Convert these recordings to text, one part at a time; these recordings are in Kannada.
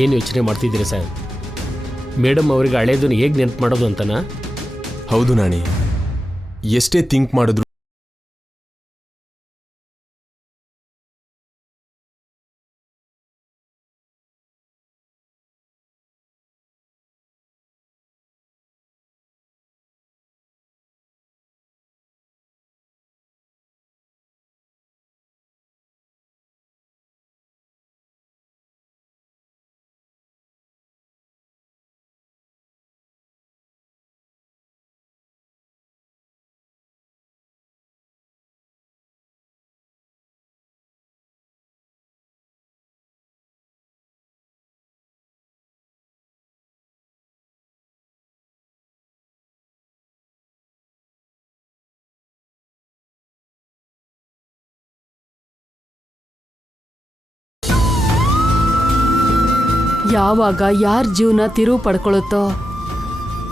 ಏನು ಯೋಚನೆ ಮಾಡ್ತಿದ್ದೀರಿ ಸರ್? ಮೇಡಮ್ ಅವರಿಗೆ ಹಳೇದನ್ನು ಹೇಗೆ ನೆನಪು ಮಾಡೋದು ಅಂತನಾ? ಹೌದು ನಾಣಿ, ಎಷ್ಟೇ ಥಿಂಕ್ ಮಾಡಿದ್ರು ಯಾವಾಗ ಯಾರ ಜೀವನ ತಿರುವು ಪಡ್ಕೊಳುತ್ತೋ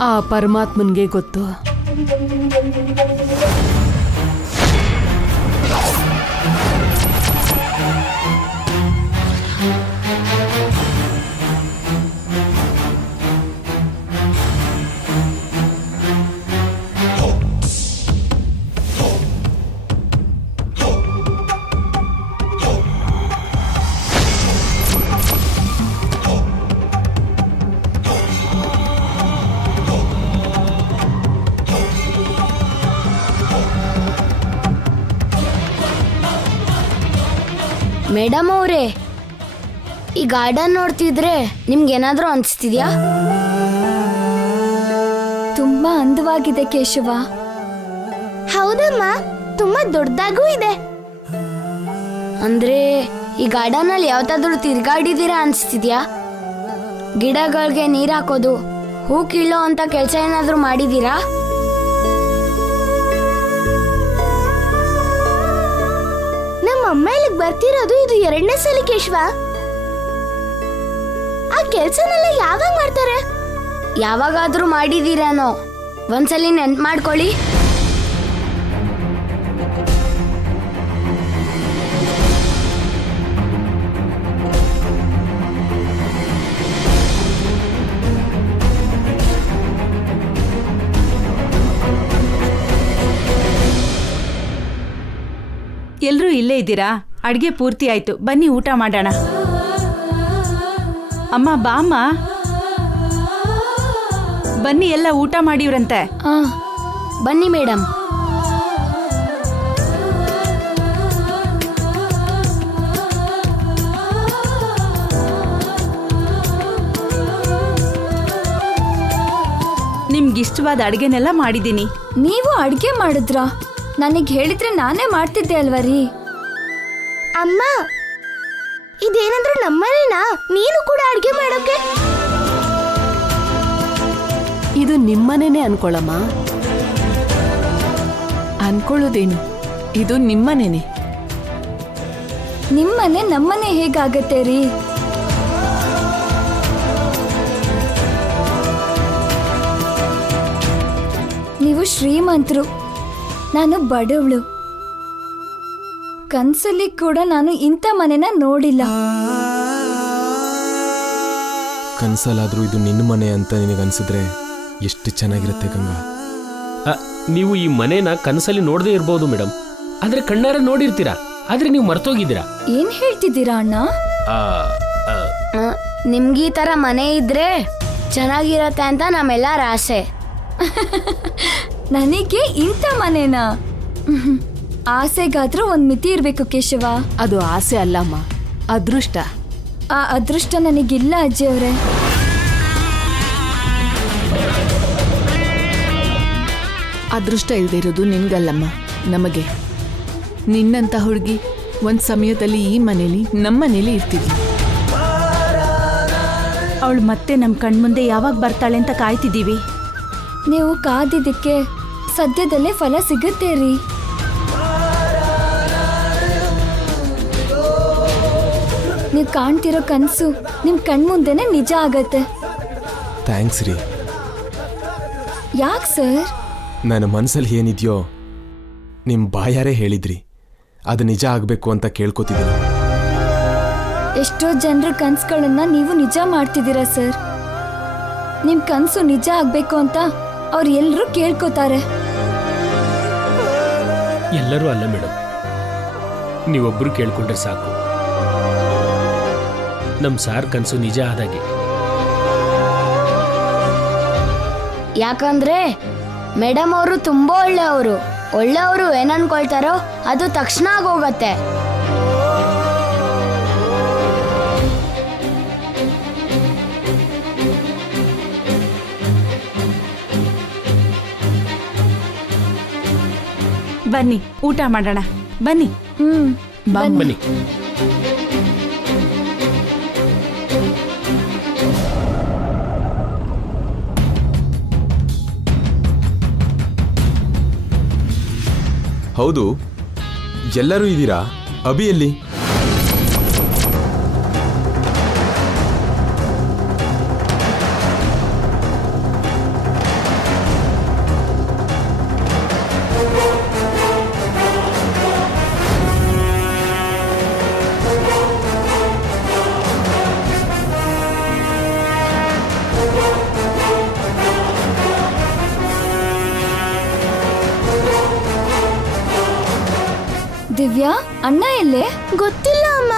ಆ ಪರಮಾತ್ಮನ್ಗೆ ಗೊತ್ತು. ಮೇಡಮ್ ಅವರೇ, ಈ ಗಾರ್ಡನ್ ನೋಡ್ತಿದ್ರೆ ನಿಮ್ಗೇನಾದ್ರೂ ಅನ್ಸ್ತಿದ್ಯಾ? ತುಂಬಾ ಅಂದವಾಗಿದೆ ಕೇಶವ. ಹೌದಮ್ಮ, ತುಂಬಾ ದೊಡ್ಡದಾಗೂ ಇದೆ. ಅಂದ್ರೆ ಈ ಗಾರ್ಡನ್ ಅಲ್ಲಿ ಯಾವತ್ತಾದ್ರೂ ತಿರ್ಗಾಡಿದೀರಾ ಅನ್ಸ್ತಿದ್ಯಾ? ಗಿಡಗಳಿಗೆ ನೀರ್ ಹಾಕೋದು, ಹೂ ಕೀಳೋ ಅಂತ ಕೆಲಸ ಏನಾದ್ರೂ ಮಾಡಿದೀರಾ? ನಮ್ಮ ಇಲ್ಲಿಗೆ ಬರ್ತಿರೋದು ಇದು 2ನೇ ಸಲ ಕೇಶವ. ಆ ಕೆಲ್ಸನೆಲ್ಲ ಯಾವಾಗ ಮಾಡ್ತಾರೆ? ಯಾವಾಗಾದ್ರೂ ಮಾಡಿದೀರಾನೋ ಒಂದ್ಸಲಿ ನೆನ್ಪು ಮಾಡ್ಕೊಳ್ಳಿ. ಎಲ್ಲರೂ ಇಲ್ಲೇ ಇದ್ದೀರಾ? ಅಡ್ಗೆ ಪೂರ್ತಿ ಆಯ್ತು, ಬನ್ನಿ ಊಟ ಮಾಡೋಣ. ಅಮ್ಮ ಬಾಮ್ಮ, ಬನ್ನಿ ಎಲ್ಲ ಊಟ ಮಾಡಿವ್ರಂತೆ. ಬನ್ನಿ ಮೇಡಮ್. ನಿಮ್ಗಿಷ್ಟವಾದ ಅಡ್ಗೆನೆಲ್ಲ ಮಾಡಿದ್ದೀನಿ. ನೀವು ಅಡ್ಗೆ ಮಾಡಿದ್ರಾ? ನನಗೆ ಹೇಳಿದ್ರೆ ನಾನೇ ಮಾಡ್ತಿದ್ದೆ ಅಲ್ವಾ ರೀ. ಅಮ್ಮ, ಇದೇನಂದ್ರೆ ನಮ್ಮನೇನಾ? ನೀನು ಕೂಡ ಅಡ್ಗೆ ಮಾಡೋಕೆ? ಇದು ನಿಮ್ಮನೇನೆ ಅನ್ಕೊಳಮ್ಮ. ಅನ್ಕೊಳ್ಳೋದೇನು, ಇದು ನಿಮ್ಮನೇನೆ. ನಿಮ್ಮನೆ ನಮ್ಮನೆ ಹೇಗಾಗತ್ತೆ ರೀ? ನೀವು ಶ್ರೀಮಂತರು, ನಾನು ಬಡವಳು. ಕನ್ಸಲ್ಲಿ ಕೂಡ ನಾನು ಇಂಥ ಮನೆನ ನೋಡಿಲ್ಲ. ಕನ್ಸಲ್ಲಾದ್ರೂ ಇದು ನಿನ್ನ ಮನೆ ಅಂತ ನಿನಗನ್ಸಿದ್ರೆ ಎಷ್ಟು ಚೆನ್ನಾಗಿರುತ್ತೆ ಗಂಗಾ. ನೀವು ಈ ಮನೇನ ಕನಸಲ್ಲಿ ನೋಡದೇ ಇರ್ಬೋದು ಮೇಡಮ್, ಆದ್ರೆ ಕಣ್ಣಾರೆ ನೋಡಿರ್ತೀರಾ, ಆದ್ರೆ ನೀವು ಮರ್ತೋಗಿದ್ದೀರಾ. ಏನ್ ಹೇಳ್ತಿದ್ದೀರಾ ಅಣ್ಣ? ನಿಮ್ಗೆ ಈ ತರ ಮನೆ ಇದ್ರೆ ಚೆನ್ನಾಗಿರತ್ತೆ ಅಂತ ನಮ್ಮೆಲ್ಲರ ಆಸೆ. ನನಗೆ ಇಂಥ ಮನೆನಾ? ಆಸೆಗಾದ್ರೂ ಒಂದ್ ಮಿತಿ ಇರ್ಬೇಕು ಕೇಶವ. ಅದು ಆಸೆ ಅಲ್ಲಮ್ಮ, ಅದೃಷ್ಟ. ಆ ಅದೃಷ್ಟ ನನಗಿಲ್ಲ ಅಜ್ಜಿ ಅವ್ರೆ. ಅದೃಷ್ಟ ಇಲ್ಲದೆ ಇರೋದು ನಿನ್ಗಲ್ಲಮ್ಮ, ನಮಗೆ. ನಿನ್ನಂತ ಹುಡುಗಿ ಒಂದ್ ಸಮಯದಲ್ಲಿ ಈ ಮನೇಲಿ ನಮ್ಮನೇಲಿ ಇರ್ತಿದ್ವಿ. ಅವಳು ಮತ್ತೆ ನಮ್ಮ ಕಣ್ಮುಂದೆ ಯಾವಾಗ ಬರ್ತಾಳೆ ಅಂತ ಕಾಯ್ತಿದ್ದೀವಿ. ನೀವು ಕಾದಿದ್ದಕ್ಕೆ ಸದ್ಯದಲ್ಲೇ ಫಲ ಸಿಗುತ್ತೆ ರೀ. ನೀವು ಕಾಣ್ತಿರೋ ಕನಸು ನಿಮ್ ಕಣ್ಮುಂದೆನೆ ನಿಜ ಆಗತ್ತೆ. ಥ್ಯಾಂಕ್ಸ್ ರೀ. ಯಾಕೆ ಸರ್? ನನ್ನ ಮನಸ್ಸಲ್ಲಿ ಏನಿದೆಯೋ ನಿಮ್ಮ ಬಾಯಾರೇ ಹೇಳಿದ್ರಿ, ಅದು ನಿಜ ಆಗಬೇಕು ಅಂತ ಕೇಳ್ಕೊತಿದ್ದೀನಿ. ಎಷ್ಟೋ ಜನರ ಕನ್ಸುಗಳನ್ನ ನೀವು ನಿಜ ಮಾಡ್ತಿದ್ದೀರಾ ಸರ್. ನಿಮ್ ಕನ್ಸು ನಿಜ ಆಗ್ಬೇಕು ಅಂತ ಅವ್ರು ಎಲ್ರೂ ಕೇಳ್ಕೊತಾರೆ. ಎಲ್ಲರೂ ಅಲ್ಲ ಮೇಡಮ್, ನೀವೊಬ್ರು ಕೇಳ್ಕೊಂಡ್ರೆ ಸಾಕು. ನಮ್ಮ ಸಾರ್ ಕನಸು ನಿಜ ಆದಾಗೆ. ಯಾಕಂದ್ರೆ ಮೇಡಮ್ ಅವರು ತುಂಬಾ ಒಳ್ಳೆಯವರು ಏನ್ ಅನ್ಕೊಳ್ತಾರೋ ಅದು ತಕ್ಷಣ ಆಗೋಗತ್ತೆ. ಬನ್ನಿ ಊಟ ಮಾಡೋಣ, ಬನ್ನಿ. ಬನ್ನಿ. ಹೌದು, ಎಲ್ಲರೂ ಇದ್ದೀರಾ? ಅಭಿ ಎಲ್ಲಿ? ದಿವ್ಯಾ, ಅಣ್ಣ ಎಲ್ಲೇ? ಗೊತ್ತಿಲ್ಲ ಅಮ್ಮ.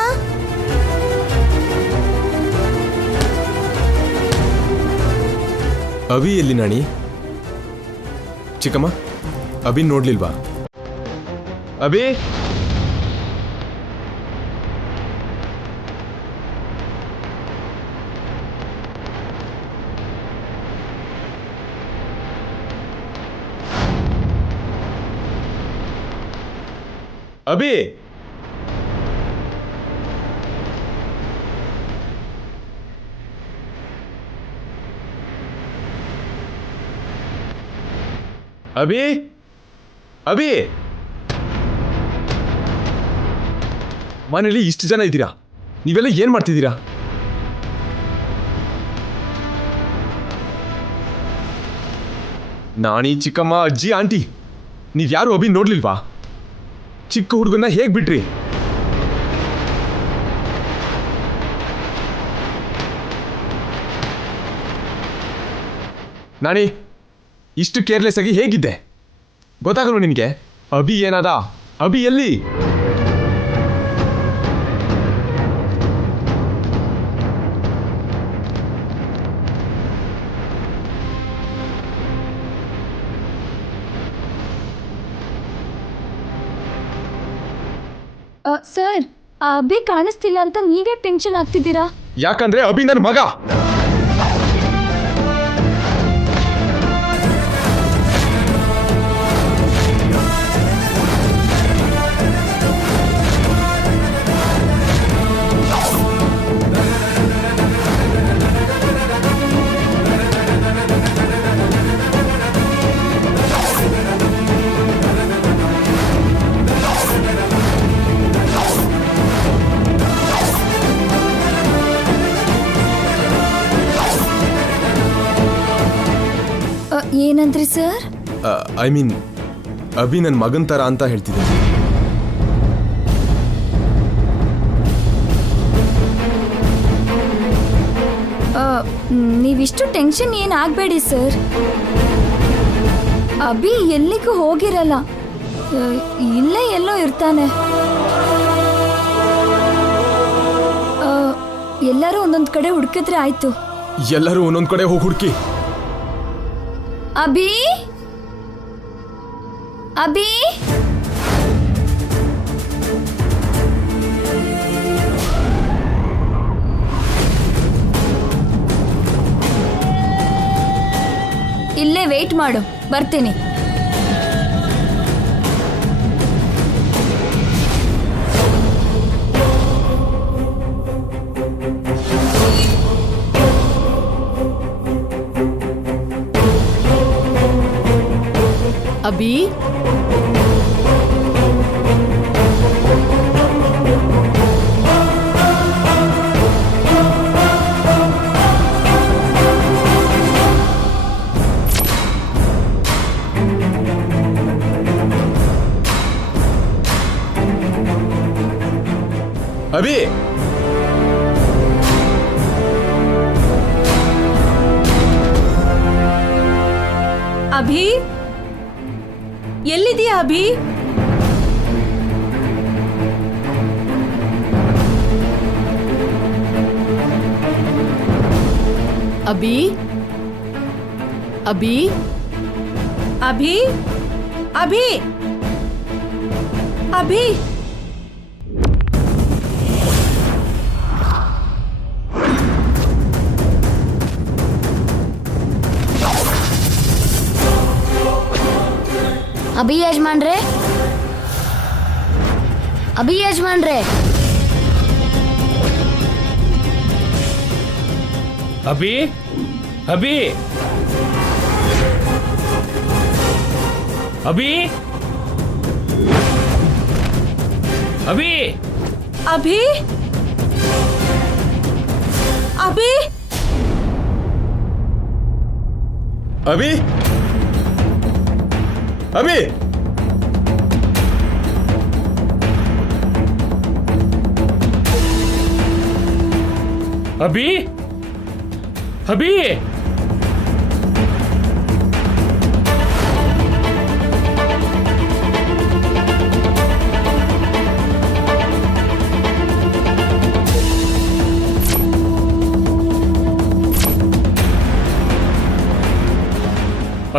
ಅಭಿ ಎಲ್ಲಿ ನಾಣಿ? ಚಿಕ್ಕಮ್ಮ, ಅಭಿ ನೋಡ್ಲಿಲ್ವಾ? ಅಭಿ, ಅಭಿ, ಅಭಿ, ಅಭಿ, ಮನೇಲಿ ಇಷ್ಟು ಜನ ಇದ್ದೀರಾ, ನೀವೆಲ್ಲ ಏನ್ ಮಾಡ್ತಿದ್ದೀರಾ? ನಾಣಿ, ಚಿಕ್ಕಮ್ಮ, ಅಜ್ಜಿ, ಆಂಟಿ, ನೀವ್ಯಾರು ಅಭಿ ನೋಡ್ಲಿಲ್ವಾ? ಚಿಕ್ಕ ಹುಡುಗನ್ನ ಹೇಗ್ ಬಿಟ್ರಿ? ನಾಣಿ, ಇಷ್ಟು ಕೇರ್ಲೆಸ್ ಆಗಿ ಹೇಗಿದ್ದೆ ಗೊತ್ತಾಗಲ್ಲ ನಿನಗೆ? ಅಭಿ ಏನಾದ? ಅಭಿ ಎಲ್ಲಿ? ಸರ್, ಅಭಿ ಕಾಣಿಸ್ತಿಲ್ಲ ಅಂತ ನೀವೇ ಟೆನ್ಷನ್ ಆಗ್ತಿದ್ದೀರಾ? ಯಾಕಂದ್ರೆ ಅಭಿ ನನ್ನ ಮಗ. ಏನಂದ್ರಿ ಸರ್? ಐ ಮೀನ್, ಅಭಿ ನನ್ನ ಮಗನ್ ತರ ಅಂತ ಹೇಳ್ತಿದ್ದೆ. ನೀವಿಷ್ಟು ಟೆನ್ಷನ್ ಏನು ಆಗಬೇಡಿ ಸರ್. ಅಭಿ ಎಲ್ಲಿಗೂ ಹೋಗಿರಲ್ಲ, ಇಲ್ಲೇ ಎಲ್ಲೋ ಇರ್ತಾನೆ. ಎಲ್ಲರೂ ಒಂದೊಂದು ಕಡೆ ಹುಡುಕಿದ್ರೆ ಆಯ್ತು. ಎಲ್ಲರೂ ಒಂದೊಂದ್ ಕಡೆ ಹೋಗಿ ಹುಡುಕಿ. ಅಭಿ, ಅಭಿ, ಇಲ್ಲೇ ವೇಟ್ ಮಾಡು, ಬರ್ತೀನಿ. ಅಭಿ, ಅಭಿ, ಅಭಿ ಎಲ್ಲಿದೀಯಾ ಅಭಿ? ಅಭಿ ಅಭಿ ಅಭಿ ಅಭಿ ಅಭಿ ಅಭಿ ಯಜಮಾನ್ರೆ, ಅಭಿ ಯಜಮಾನ್ರೆ, ಅಭಿ ಅಭಿ ಅಭಿ ಅಭಿ ಅಭಿ ಅಭಿ ಅಭಿ ಅಭಿ ಅಭಿ ಅಭಿ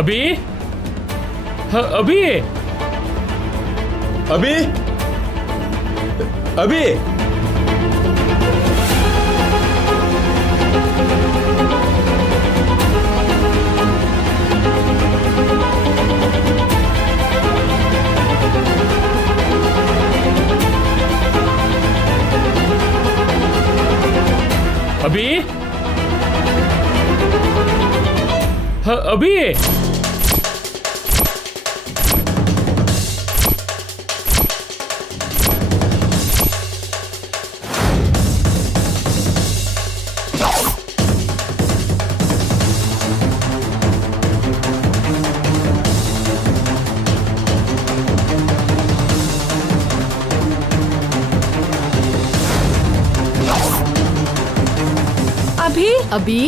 ಅಭಿ ಅಭಿ ಅಭಿ ಅಭಿ ಅಭಿ ಅಭಿ ಅಭಿ ಅಭಿ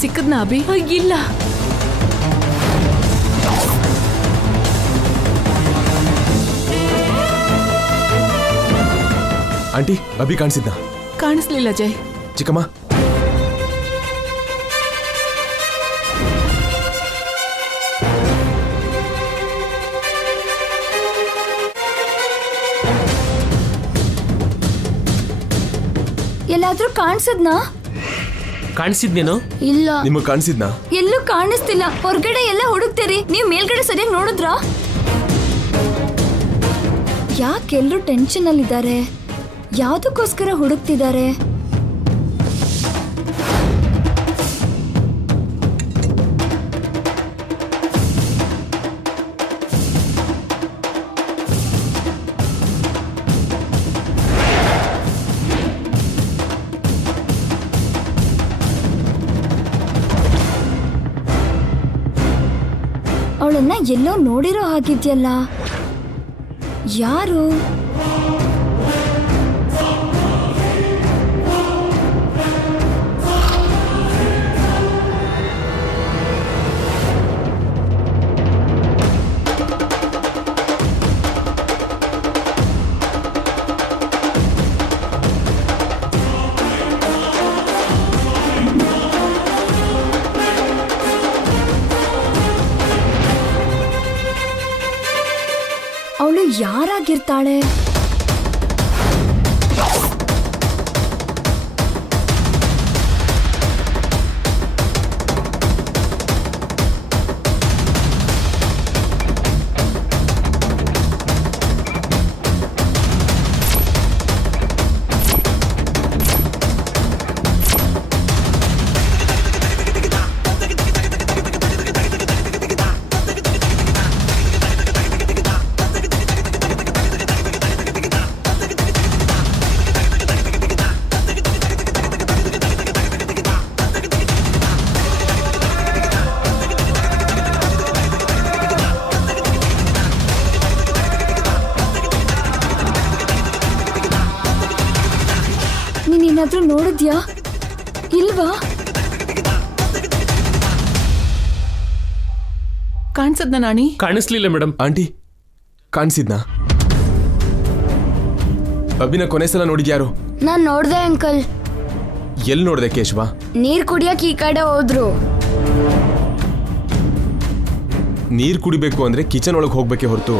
ಸಿಕ್ಕದ್ನ ಅಭಿ? ಇಲ್ಲ. ಆಂಟಿ ಅಭಿ ಕಾಣಿಸಿದ್ನಾ? ಕಾಣಿಸ್ಲಿಲ್ಲ ಜಯ್. ಚಿಕ್ಕಮ್ಮ ಎಲ್ಲಾದ್ರೂ ಕಾಣಿಸದ್ನಾ? ಕಾಣಿಸಿದ್ನೇನೋ? ಇಲ್ಲ. ನಿಮಗ್ ಕಾಣಿಸಿದ್ನಾ? ಎಲ್ಲೂ ಕಾಣಿಸ್ತಿಲ್ಲ. ಹೊರಗಡೆ ಎಲ್ಲ ಹುಡುಕ್ತೀರಿ, ನೀವು ಮೇಲ್ಗಡೆ ಸರಿಯಾಗಿ ನೋಡಿದ್ರಾ? ಯಾಕೆಲ್ಲರೂ ಟೆನ್ಷನ್ ಅಲ್ಲಿದ್ದಾರೆ? ಯಾವ್ದಕ್ಕೋಸ್ಕರ ಹುಡುಕ್ತಿದ್ದಾರೆ? ಅವಳನ್ನ ಎಲ್ಲೋ ನೋಡಿರೋ ಹಾಗಿದ್ಯಲ್ಲ, ಯಾರು? ಅವಳು ಯಾರಾಗಿರ್ತಾಳೆ? ನೀನೇನಾದ್ರೂ ನೋಡಿದ್ಯಾ? ಇಲ್ವಾ? ಕಾಣಿಸದ್ನ ನಾಣಿ? ಕಾಣಿಸ್ಲಿಲ್ಲ ಮೇಡಮ್. ಆಂಟಿ ಕಾಣಿಸಿದ್ನಾ? ಅಭಿನ ಕೊನೆ ಸಲ ನೋಡಿದ್ಯಾರು? ನಾನ್ ನೋಡ್ದೆ ಅಂಕಲ್. ಎಲ್ಲಿ ನೋಡ್ದೆ ಕೇಶವ? ನೀರ್ ಕುಡಿಯಕ್ ಈ ಕಡೆ ಹೋದ್ರು. ನೀರ್ ಕುಡಿಬೇಕು ಅಂದ್ರೆ ಕಿಚನ್ ಒಳಗೆ ಹೋಗ್ಬೇಕೆ ಹೊರತು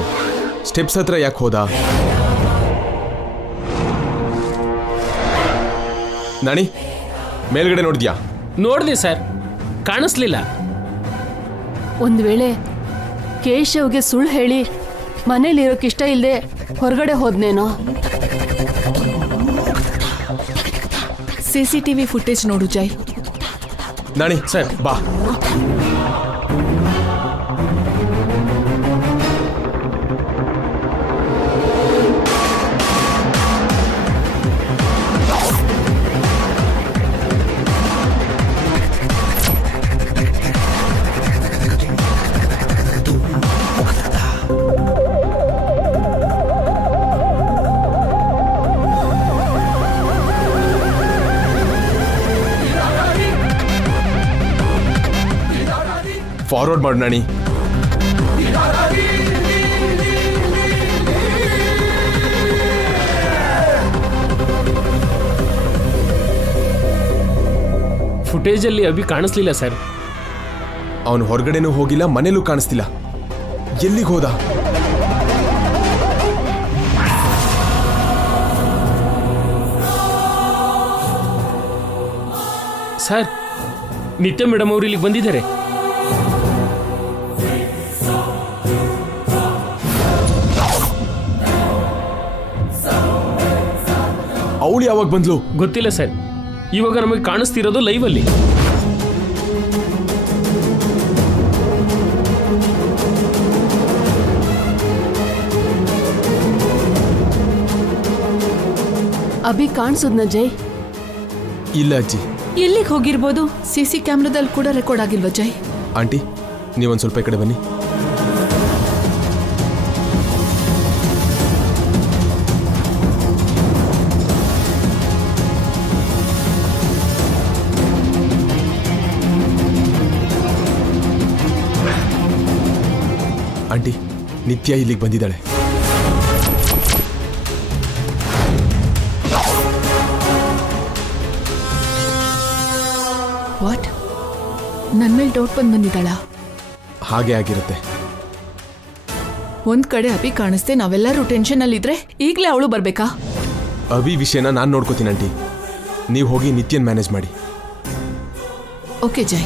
ಸ್ಟೆಪ್ಸ್ ಹತ್ರ ಯಾಕೆ ಹೋದ? ನಾಣಿ ಮೇಲ್ಗಡೆ ನೋಡಿದ್ಯಾ? ನೋಡಿದೆ ಸರ್, ಕಾಣಿಸ್ಲಿಲ್ಲ. ಒಂದ್ ವೇಳೆ ಕೇಶವ್ಗೆ ಸುಳ್ಳು ಹೇಳಿ ಮನೇಲಿರೋಕೆ ಇಷ್ಟ ಇಲ್ಲದೆ ಹೊರಗಡೆ ಹೋದ್ನೇನೋ. CCTV ಫುಟೇಜ್ ನೋಡು ಜೈ. ನಾಣಿ ಸರ್. ಬಾ. ಫಾರ್ವರ್ಡ್ ಮಾಡು ನಾಣಿ. ಫುಟೇಜಲ್ಲಿ ಅಭಿ ಕಾಣಿಸ್ಲಿಲ್ಲ ಸರ್. ಅವನು ಹೊರಗಡೆನೂ ಹೋಗಿಲ್ಲ, ಮನೇಲೂ ಕಾಣಿಸ್ತಿಲ್ಲ. ಎಲ್ಲಿಗೆ ಹೋದ? ಸರ್, ನಿತ್ಯ ಮೇಡಮ್ ಅವರು ಇಲ್ಲಿಗೆ ಬಂದಿದ್ದಾರೆ. ಅವಳು ಯಾವಾಗ ಬಂದ್ಲು? ಗೊತ್ತಿಲ್ಲ ಸರ್, ಇವಾಗ ನಮಗೆ ಕಾಣಿಸ್ತಿರೋದು ಲೈವ್ ಅಲ್ಲಿ. ಅಭಿ ಕಾಣಿಸೋದ್ನ ಜೈ? ಇಲ್ಲ ಅಜ್ಜಿ. ಎಲ್ಲಿಗೆ ಹೋಗಿರ್ಬೋದು? CC ಕ್ಯಾಮ್ರಾದಲ್ಲಿ ಕೂಡ ರೆಕಾರ್ಡ್ ಆಗಿಲ್ವಾ ಜೈ? ಆಂಟಿ ನೀವೊಂದು ಸ್ವಲ್ಪ ಈ ಕಡೆ ಬನ್ನಿ. ಆಂಟಿ ನಿತ್ಯ ಇಲ್ಲಿಗೆ ಬಂದಿದ್ದಾಳೆ. ವಾಟ್? ನನ್ ಮೇಲೆ ಡೌಟ್ ಬಂದಿದ್ದಾಳ? ಹಾಗೆ ಆಗಿರುತ್ತೆ. ಒಂದ್ ಕಡೆ ಅಭಿ ಕಾಣಿಸ್ದೆ ನಾವೆಲ್ಲರೂ ಟೆನ್ಷನ್ ಅಲ್ಲಿ ಇದ್ರೆ ಈಗಲೇ ಅವಳು ಬರ್ಬೇಕಾ? ಅಭಿ ವಿಷಯನ ನಾನು ನೋಡ್ಕೋತೀನಿ ಆಂಟಿ, ನೀವು ಹೋಗಿ ನಿತ್ಯನ್ ಮ್ಯಾನೇಜ್ ಮಾಡಿ. ಓಕೆ ಜೈ.